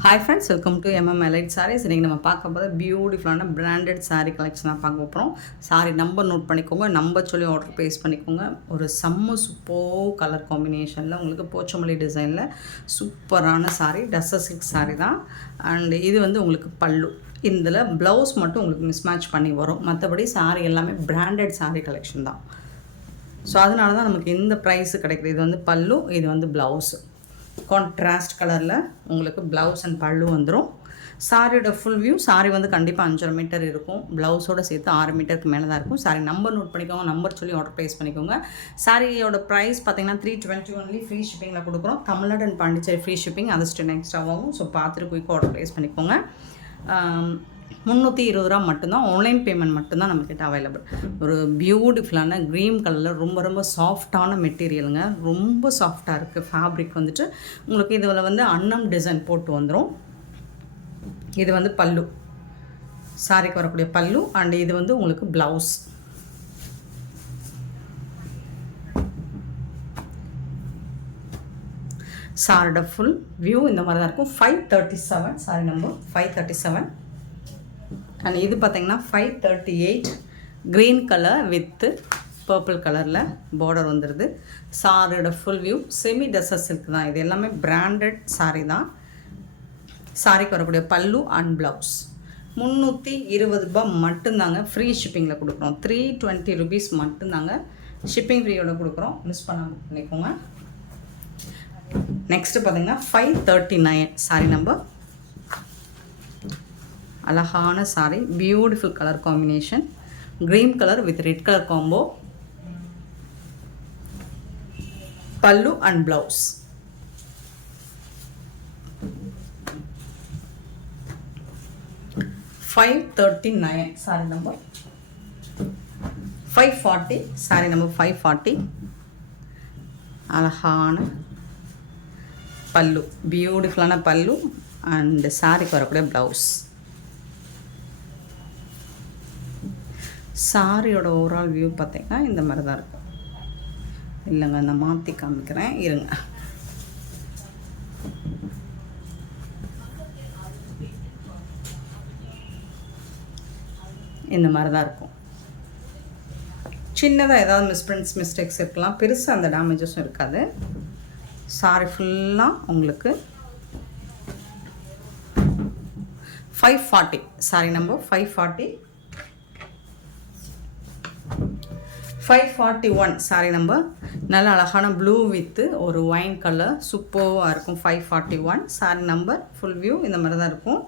Hi friends, welcome to Elite Sarees. இன்றைக்கி நம்ம பார்க்க போகிற பியூட்டிஃபுல்லான பிராண்டட் saree கலெக்ஷன் தான் பார்க்க போகிறோம். சாரீ நம்பர் நோட் பண்ணிக்கோங்க, நம்பர் சொல்லி ஆர்டர் ப்ளேஸ் பண்ணிக்கோங்க. ஒரு சூப்பர் கலர் காம்பினேஷனில் உங்களுக்கு போச்சமல்லி டிசைனில் சூப்பரான சாரீ, டஸ்ஸர் சில்க் சாரீ தான். அண்ட் இது வந்து உங்களுக்கு பல்லு. இதில் ப்ளவுஸ் மட்டும் உங்களுக்கு மிஸ்மேட்ச் பண்ணி வரும். மற்றபடி சாரீ எல்லாமே பிராண்டட் சாரீ கலெக்ஷன் தான். ஸோ அதனால தான் நமக்கு இந்த ப்ரைஸு கிடைக்குது. இது வந்து பல்லு, இது வந்து ப்ளவுஸு. கான்ட்ராஸ்ட் கலரில் உங்களுக்கு ப்ளவுஸ் அண்ட் பல்லு வந்துடும். சாரியோட ஃபுல் வியூ, சாரி வந்து கண்டிப்பாக 5.5 மீட்டர் இருக்கும். ப்ளவுஸோடு சேர்த்து 6 மீட்டருக்கு மேலே தான் இருக்கும். சாரி நம்பர் நோட் பண்ணிக்கோங்க, நம்பர் சொல்லி ஆர்டர் ப்ளேஸ் பண்ணிக்கோங்க. சாரியோட ப்ரைஸ் பார்த்தீங்கன்னா 320 ஒன்லி. ஃப்ரீ ஷிப்பிங்கில் கொடுக்குறோம். Tamil Nadu and Pondicherry free shipping, அது ஸ்டென் எக்ஸ்ட்ரா ஆகும். ஸோ பார்த்துட்டு குயிக்காக ஆர்டர் ப்ளேஸ் பண்ணிக்கோங்க. 320 ரூபா மட்டும்தான். ஆன்லைன் பேமெண்ட் மட்டும்தான் நம்மக்கிட்ட அவைலபிள். ஒரு பியூட்டிஃபுல்லான க்ரீன் கலரில் ரொம்ப சாஃப்டான மெட்டீரியலுங்க. ரொம்ப சாஃப்டாக இருக்குது. ஃபேப்ரிக் வந்துட்டு உங்களுக்கு இதில் வந்து அன்னம் டிசைன் போட்டு வந்துடும். இது வந்து பல்லு, சாரிக்கு வரக்கூடிய பல்லு. அண்ட் இது வந்து உங்களுக்கு ப்ளவுஸ். சாரியோட ஃபுல் வியூ இந்த மாதிரி தான் இருக்கும். 537 சாரி நம்பர் 537. அண்ட் இது பார்த்திங்கன்னா 538 க்ரீன் கலர் வித்து பர்பிள் கலரில் பார்டர் வந்துடுது. சாரியோட full view semi tussar silk தான். இது எல்லாமே பிராண்டட் சாரீ தான். சாரிக்கு வரக்கூடிய பல்லு அண்ட் ப்ளவுஸ். 320 ரூபா மட்டும்தாங்க. ஃப்ரீ ஷிப்பிங்கில் கொடுக்குறோம். 320 ருபீஸ் மட்டும்தாங்க ஷிப்பிங் ஃப்ரீயோட கொடுக்குறோம். மிஸ் பண்ணாமல் பண்ணிக்கோங்க. நெக்ஸ்ட்டு பார்த்திங்கன்னா 539 சாரி நம்பர். அழகான sari, beautiful colour combination, green colour with red colour combo, pallu and blouse. $539 sari number. 540 sari number 540. அழகான பல்லு, பியூட்டிஃபுல்லான பல்லு அண்ட் சாரிக்கு வரக்கூடிய ப்ளவுஸ். சாரியோட ஓவரால் வியூ பார்த்திங்கன்னா இந்த மாதிரி தான் இருக்கும். இல்லைங்க, நான் மாற்றி காமிக்கிறேன் இருங்க. இந்த மாதிரி தான் இருக்கும். சின்னதாக ஏதாவது மிஸ்டேக்ஸ் இருக்கலாம், பெருசாக அந்த டேமேஜஸும் இருக்காது. சாரி ஃபுல்லாக உங்களுக்கு 540 சாரி நம்பர் 540. 541 sorry number. நல்ல அழகான ப்ளூ வித்து ஒரு ஒயின் கலர் சூப்பராக இருக்கும். 541 சாரி நம்பர். ஃபுல் வியூ இந்த மாதிரி தான் இருக்கும்.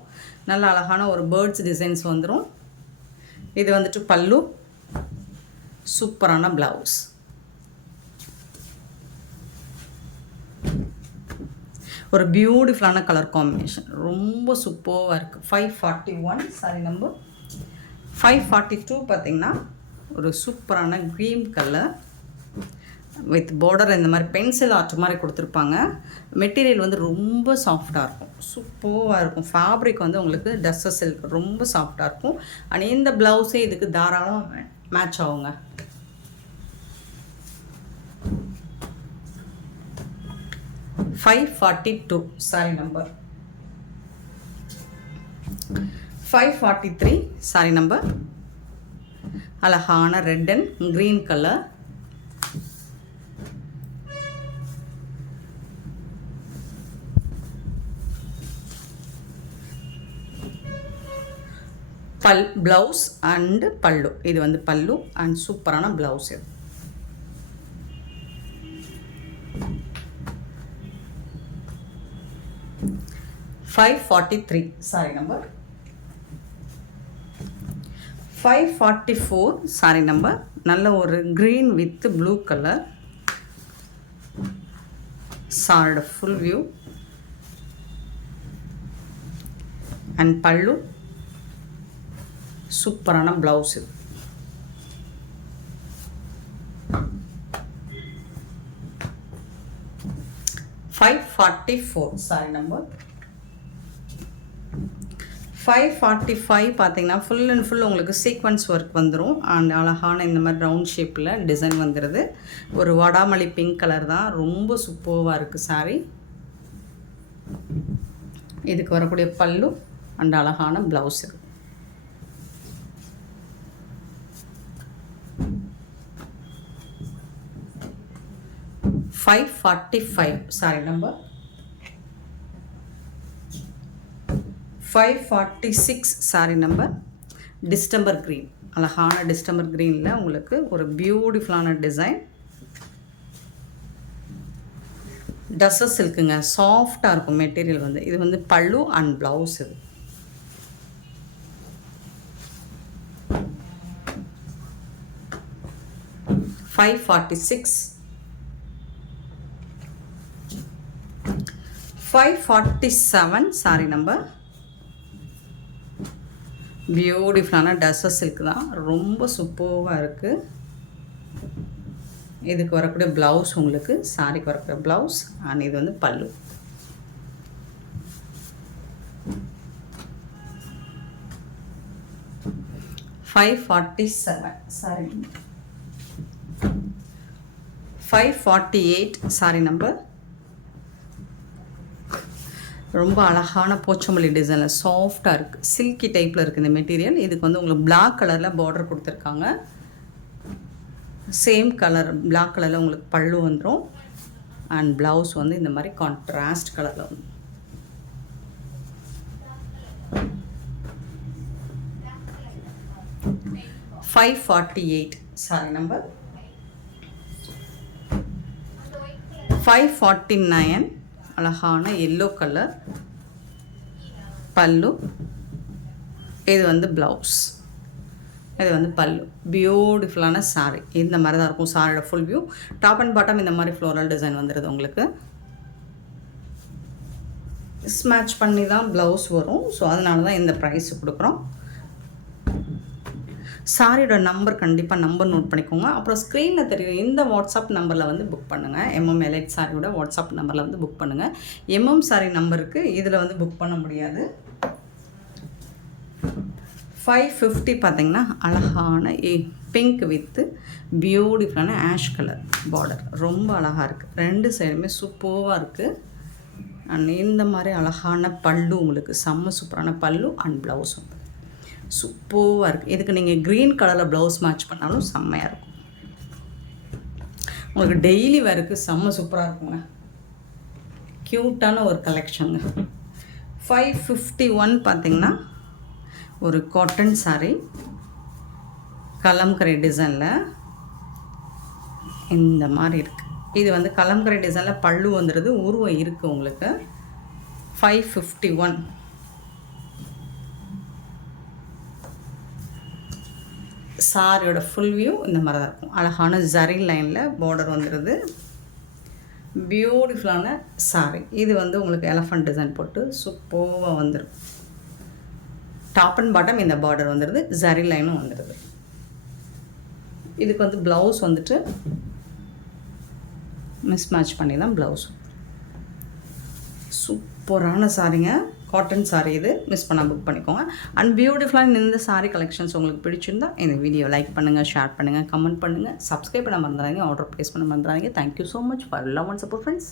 நல்ல அழகான ஒரு பேர்ட்ஸ் டிசைன்ஸ் வந்துடும். இது வந்துட்டு பல்லு, சூப்பரான ப்ளவுஸ். ஒரு பியூட்டிஃபுல்லான கலர் காம்பினேஷன், ரொம்ப சூப்பராக இருக்குது. 541 சாரி நம்பர். 542 பார்த்திங்கன்னா ஒரு சூப்பரான க்ரீன் கலர் வித் பார்டர் இந்த மாதிரி பென்சில் ஆர்ட் மாதிரி கொடுத்துருப்பாங்க. மெட்டீரியல் வந்து ரொம்ப சாஃப்டாக இருக்கும், சூப்பராக இருக்கும். ஃபேப்ரிக் வந்து உங்களுக்கு டஸ்ஸர் சில்க், ரொம்ப சாஃப்டாக இருக்கும். அண்ட் இந்த ப்ளவுஸே இதுக்கு தாராளம் மேட்ச் ஆகுங்க. $542 சாரி நம்பர். 543 சாரி நம்பர். அழகான red and green colour, blouse and pallu. இது வந்து பல்லு அண்ட் சூப்பரான ப்ளவுஸ். இது 543 சாரி நம்பர். 544 sorry number. நல்ல ஒரு க்ரீன் வித் ப்ளூ கலர். சாரியோட ஃபுல் வியூ அண்ட் பல்லு, சூப்பரான ப்ளவுஸ். இது 544 சாரி நம்பர். 545 பார்த்தீங்கன்னா ஃபுல் அண்ட் ஃபுல் உங்களுக்கு சீக்வன்ஸ் ஒர்க் வந்துடும். அண்ட் அழகான இந்த மாதிரி ரவுண்ட் ஷேப்பில் டிசைன் வந்துடுது. ஒரு வடாமல்லி பிங்க் கலர் தான், ரொம்ப சூப்பராக இருக்குது சாரீ. இதுக்கு வரக்கூடிய பல்லு அண்ட் அழகான ப்ளவுஸ் இது. $545 sorry number 546 sorry number. Distemper green, அழகான டிஸ்டம்பர் க்ரீனில் உங்களுக்கு ஒரு பியூட்டிஃபுல்லான டிசைன். டஸ்ஸஸ் இருக்குங்க, சாஃப்டாக இருக்கும் மெட்டீரியல் வந்து. இது வந்து பல்லு அண்ட் ப்ளவுஸ் இது. $547 சாரி நம்பர். பியூட்டிஃபுல்லான டஸ்ஸஸ் சில்க் தான், ரொம்ப சூப்பராக இருக்குது. இதுக்கு வரக்கூடிய ப்ளவுஸ் உங்களுக்கு சாரிக்கு வரக்கூடிய ப்ளவுஸ் அண்ட் இது வந்து பல்லு. $547 சாரி. 548 sorry number. ரொம்ப அழகான போச்சமல்லி டிசைனில் சாஃப்டாக இருக்குது, சில்கி டைப்பில் இருக்குது இந்த மெட்டீரியல். இதுக்கு வந்து உங்களுக்கு பிளாக் கலரில் பார்டர் கொடுத்துருக்காங்க. சேம் கலர் பிளாக் கலரில் உங்களுக்கு பல்லு வந்துடும் அண்ட் ப்ளவுஸ் வந்து இந்த மாதிரி கான்ட்ராஸ்ட் கலரில் வந்து. $548 சாரி நம்பர். 549 அழகான எல்லோ கலர் பல்லு. இது வந்து ப்ளவுஸ், இது வந்து பல்லு. பியூட்டிஃபுல்லான சாரீ இந்த மாதிரி தான் இருக்கும் சாரியோட full view. Top and bottom இந்த மாதிரி ஃப்ளோரல் டிசைன் வந்துடுது உங்களுக்கு. ஸ்மேட்ச் பண்ணி தான் ப்ளவுஸ் வரும். ஸோ அதனால தான் இந்த ப்ரைஸ் கொடுக்குறோம். சாரியோட நம்பர் கண்டிப்பாக நம்பர் நோட் பண்ணிக்கோங்க. அப்புறம் ஸ்க்ரீனில் தெரியும் இந்த வாட்ஸ்அப் நம்பரில் வந்து புக் பண்ணுங்கள். எம்எம் எலைட் சாரியோட வாட்ஸ்அப் நம்பரில் வந்து புக் பண்ணுங்கள். எம்எம் சாரி நம்பருக்கு இதில் வந்து புக் பண்ண முடியாது. 550 பார்த்திங்கன்னா அழகான பிங்க் வித்து பியூட்டிஃபுல்லான ஆஷ் கலர் பார்டர், ரொம்ப அழகாக இருக்குது. ரெண்டு சைடுமே சூப்பராக இருக்குது. அண்ட் இந்த மாதிரி அழகான பல்லு உங்களுக்கு செம்ம சூப்பரான பல்லு அண்ட் ப்ளவுஸும் சூப்பராக இருக்குது. இதுக்கு நீங்கள் க்ரீன் கலரில் ப்ளவுஸ் மேட்ச் பண்ணாலும் செம்மையாக இருக்கும். உங்களுக்கு டெய்லி வேருக்கு செம்ம சூப்பராக இருக்குங்க. க்யூட்டான ஒரு கலெக்ஷனுங்க. 551 பார்த்திங்கன்னா ஒரு காட்டன் சாரீ கலம்கரை டிசைனில் இந்த மாதிரி இருக்குது. இது வந்து கலம்கரை டிசைனில் பல்லு வந்துடுது, உருவம் இருக்குது உங்களுக்கு. 551 சாரியோட ஃபுல் வியூ இந்த மாதிரி தான் இருக்கும். அழகான ஜரி லைனில் பார்டர் வந்துடுது. பியூட்டிஃபுல்லான சாரீ. இது வந்து உங்களுக்கு எலஃபண்ட் டிசைன் போட்டு சூப்பராக வந்துடும். டாப் அண்ட் பாட்டம் இந்த பார்டர் வந்துடுது, ஜரி லைனும் வந்துடுது. இதுக்கு வந்து ப்ளவுஸ் வந்துட்டு மிஸ் மேட்ச் பண்ணி தான் ப்ளவுஸ். சூப்பரான சாரீங்க, காட்டன் சாரீ. இது மிஸ் பண்ணால் புக் பண்ணிக்கோங்க. அண்ட் பியூட்டிஃபுல்லான இந்த சாரீ கலெக்ஷன்ஸ் உங்களுக்கு பிடிச்சிருந்தா இந்த வீடியோ லைக் பண்ணுங்கள், ஷேர் பண்ணுங்கள், கமெண்ட் பண்ணுங்கள், சப்ஸ்கிரைப் பண்ண மறந்துடாதீங்க, ஆர்டர் ப்ளேஸ் பண்ண மறந்துடாதீங்க. Thank you so much for love and support friends.